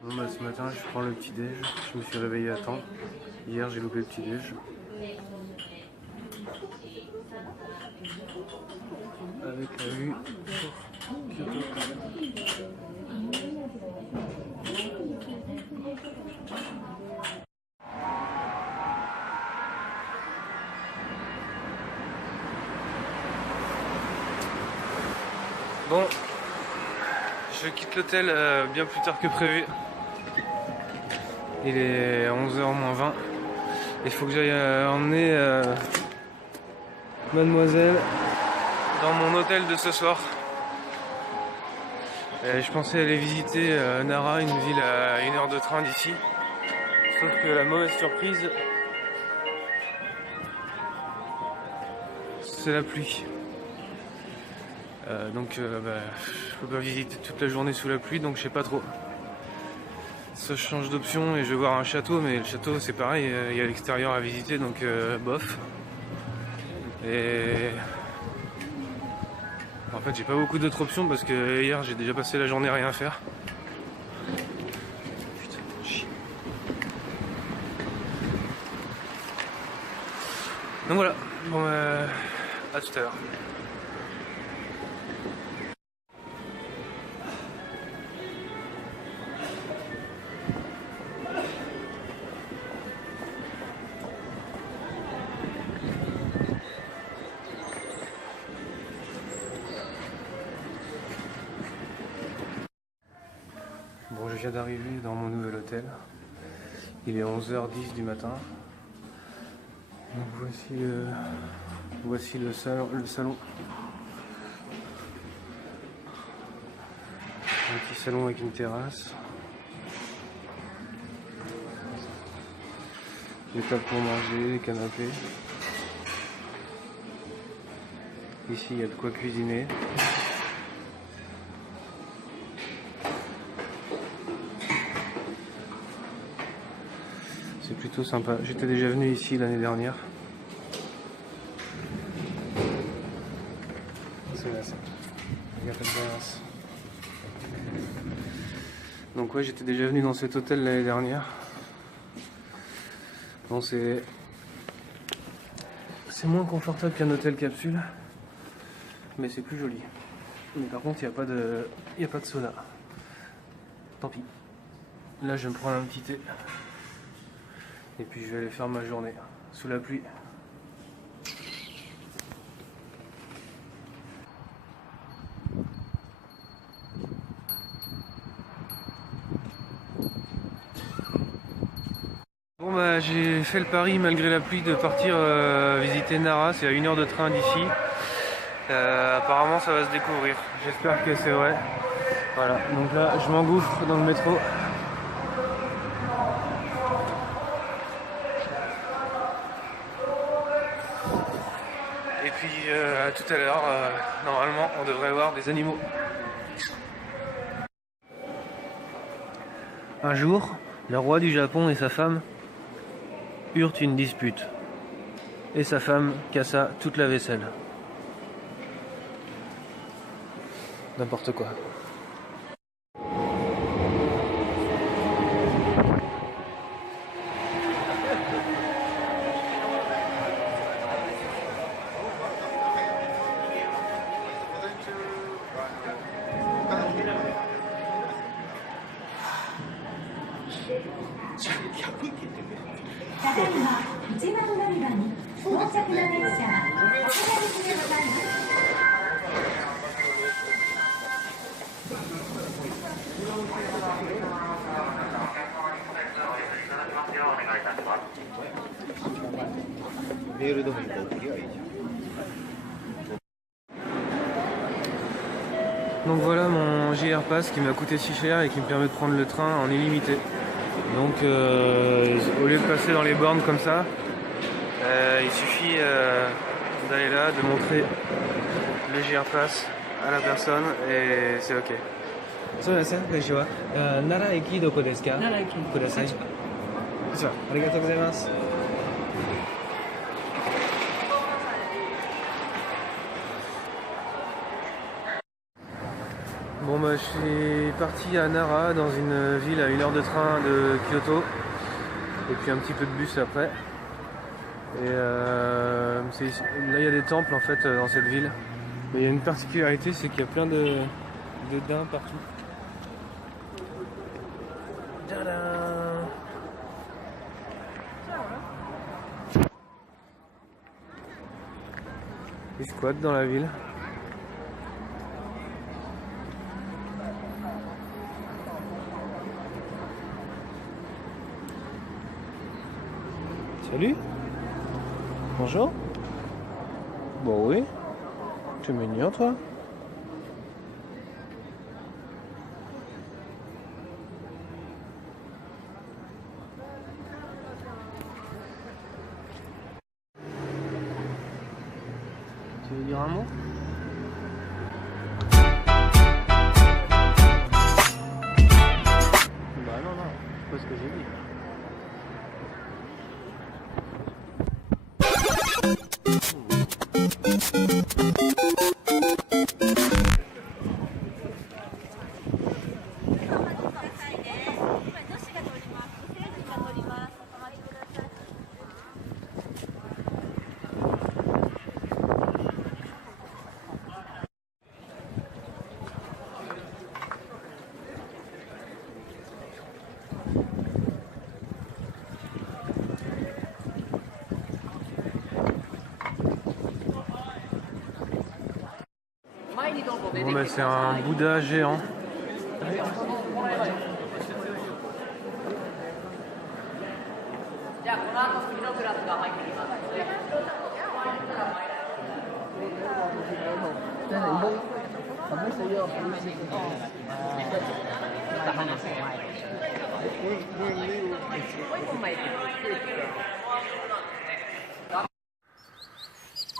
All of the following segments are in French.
Bon bah ce matin je prends le petit déj, je me suis réveillé à temps. Hier j'ai loupé le petit déj. Avec la vue sur Kyoto. Bon, je quitte l'hôtel bien plus tard que prévu. Il est 11h moins 20. Il faut que j'aille emmener mademoiselle dans mon hôtel de ce soir. Je pensais aller visiter Nara, une ville à 1 heure de train d'ici. Sauf que la mauvaise surprise, c'est la pluie. Donc je peux pas visiter toute la journée sous la pluie, donc je sais pas trop. Ça change d'option et je vais voir un château, mais le château c'est pareil, il y a l'extérieur à visiter, donc bof. Et en fait j'ai pas beaucoup d'autres options parce que hier j'ai déjà passé la journée à rien faire. Putain, chier. Donc voilà, bon à tout à l'heure. Bon, je viens d'arriver dans mon nouvel hôtel. Il est 11h10 du matin. Donc voici le salon. Un petit salon avec une terrasse. Des tables pour manger, des canapés. Ici, il y a de quoi cuisiner. C'est plutôt sympa. J'étais déjà venu ici l'année dernière. C'est là ça. Donc ouais, j'étais déjà venu dans cet hôtel l'année dernière. Bon, c'est moins confortable qu'un hôtel capsule, mais c'est plus joli. Mais par contre, il n'y a pas de sauna. Tant pis. Là, je vais me prendre un petit thé. Et puis je vais aller faire ma journée sous la pluie. Bon bah j'ai fait le pari malgré la pluie de partir visiter Nara, c'est à 1 heure de train d'ici. Apparemment ça va se découvrir, j'espère que c'est vrai. Voilà, donc là je m'engouffre dans le métro. Et puis à tout à l'heure, normalement on devrait voir des animaux. Un jour, le roi du Japon et sa femme eurent une dispute. Et sa femme cassa toute la vaisselle. N'importe quoi. Donc voilà mon JR Pass qui m'a coûté si cher et qui me permet de prendre le train en illimité. Donc au lieu de passer dans les bornes comme ça, il suffit d'aller là, de montrer le JR Pass à la personne et c'est ok. そうですね、こんにちは。奈良駅どこですか？奈良駅ください。じゃあ、ありがとうございます。Bon bah je suis parti à Nara, dans une ville à 1 heure de train de Kyoto. Et puis un petit peu de bus après. Et là il y a des temples en fait dans cette ville. Mais il y a une particularité, c'est qu'il y a plein de daims partout. Tadam! Ils squattent dans la ville. Salut. Bonjour. Bon oui. Tu es mignon toi. Tu veux dire un mot? Bah non, non, c'est pas ce que j'ai dit. Bon bah c'est un Bouddha géant.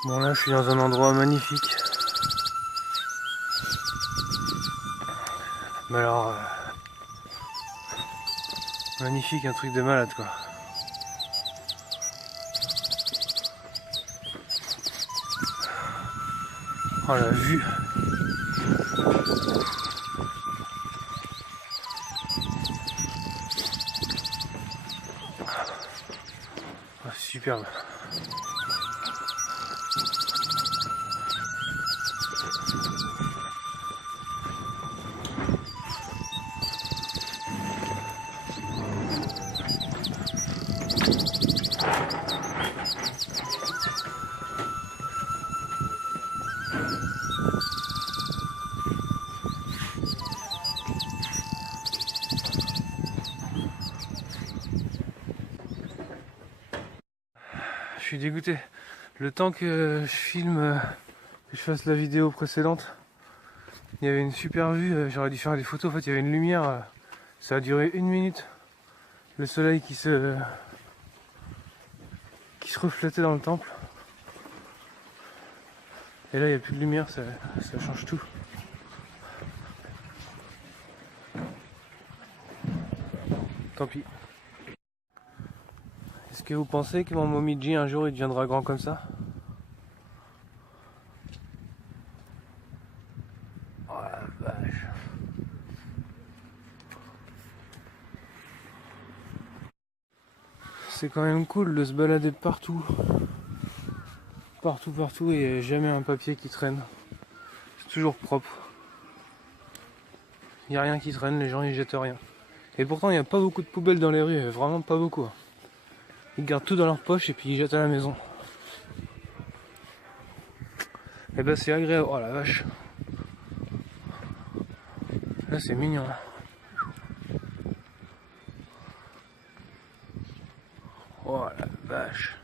Bon là je suis dans un endroit magnifique. Mais alors magnifique, un truc de malade quoi. Oh la vue. Oh, superbe. Je suis dégoûté. Le temps que je filme, que je fasse la vidéo précédente, il y avait une super vue, j'aurais dû faire des photos, en fait il y avait une lumière, ça a duré 1 minute. Le soleil qui se reflétait dans le temple. Et là il n'y a plus de lumière, ça change tout. Tant pis. Est-ce que vous pensez que mon Momiji un jour il deviendra grand comme ça? Oh la vache. C'est quand même cool de se balader partout. Partout et jamais un papier qui traîne. C'est toujours propre. Il n'y a rien qui traîne, les gens ils jettent rien. Et pourtant il n'y a pas beaucoup de poubelles dans les rues, vraiment pas beaucoup. Ils gardent tout dans leur poche et puis ils jettent à la maison. Et ben c'est agréable. Oh la vache. Là c'est mignon. Oh la vache.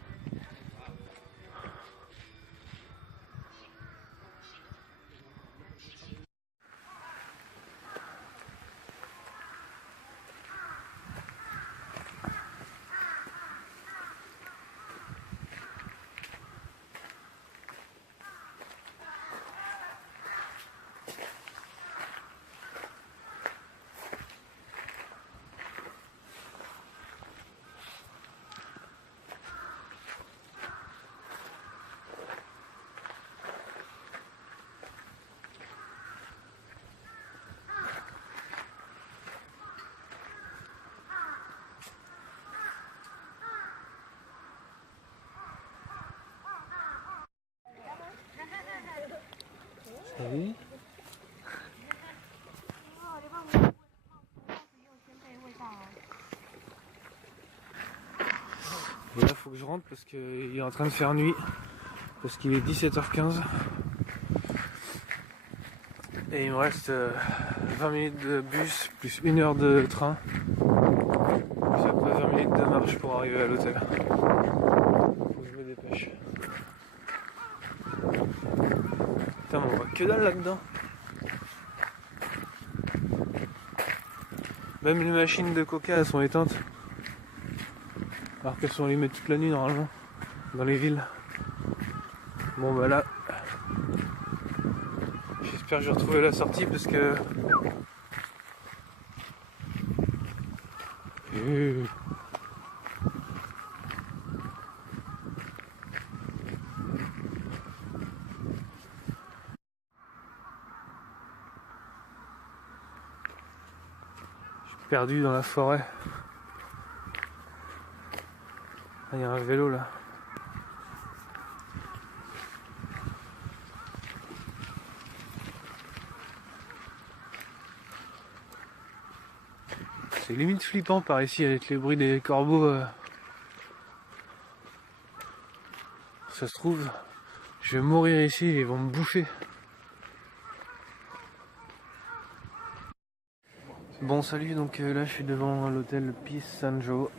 Et là faut que je rentre parce qu'il est en train de faire nuit. Parce qu'il est 17h15. Et il me reste 20 minutes de bus plus 1 heure de train. Puis après 20 minutes de marche pour arriver à l'hôtel. Faut que je me dépêche. Putain mais on voit que dalle là-dedans. Même les machines de coca elles sont éteintes. Alors qu'elles sont allumées toute la nuit normalement. Dans les villes. Bon bah là. J'espère que je vais retrouver la sortie parce que. Perdu dans la forêt. Ah, il y a un vélo là. C'est limite flippant par ici avec les bruits des corbeaux. Ça se trouve, je vais mourir ici et ils vont me bouffer. Bon salut, donc là je suis devant l'hôtel Peace San Jo.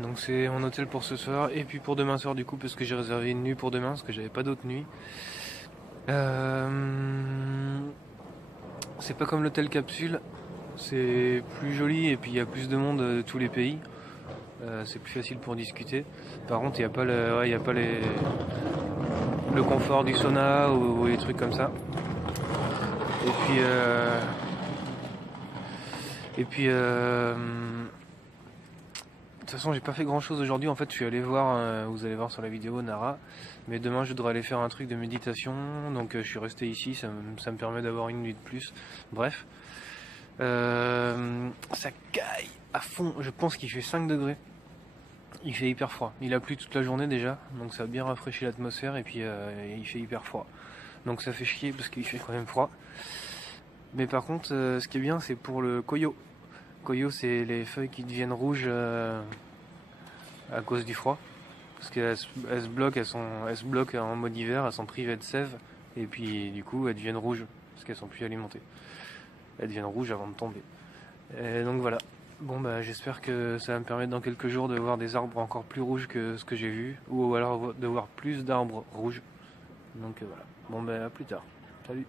Donc c'est mon hôtel pour ce soir et puis pour demain soir du coup parce que j'ai réservé une nuit pour demain parce que j'avais pas d'autre nuit. C'est pas comme l'hôtel capsule, c'est plus joli et puis il y a plus de monde de tous les pays. C'est plus facile pour discuter. Par contre il n'y a pas le confort du sauna ou les trucs comme ça. Et puis de toute façon j'ai pas fait grand chose aujourd'hui. En fait je suis allé voir, vous allez voir sur la vidéo Nara. Mais demain je devrais aller faire un truc de méditation. Donc je suis resté ici, ça me permet d'avoir une nuit de plus. Bref. Ça caille à fond. Je pense qu'il fait 5 degrés. Il fait hyper froid. Il a plu toute la journée déjà. Donc ça a bien rafraîchi l'atmosphère. Et puis il fait hyper froid. Donc ça fait chier parce qu'il fait quand même froid. Mais par contre ce qui est bien c'est pour le koyo. Koyo c'est les feuilles qui deviennent rouges à cause du froid. Parce qu'elles se bloquent en mode hiver, elles sont privées de sève. Et puis du coup elles deviennent rouges. Parce qu'elles sont plus alimentées. Elles deviennent rouges avant de tomber. Et donc voilà. Bon bah j'espère que ça va me permettre dans quelques jours de voir des arbres encore plus rouges que ce que j'ai vu. Ou alors de voir plus d'arbres rouges. Donc voilà. Bon bah à plus tard. Salut.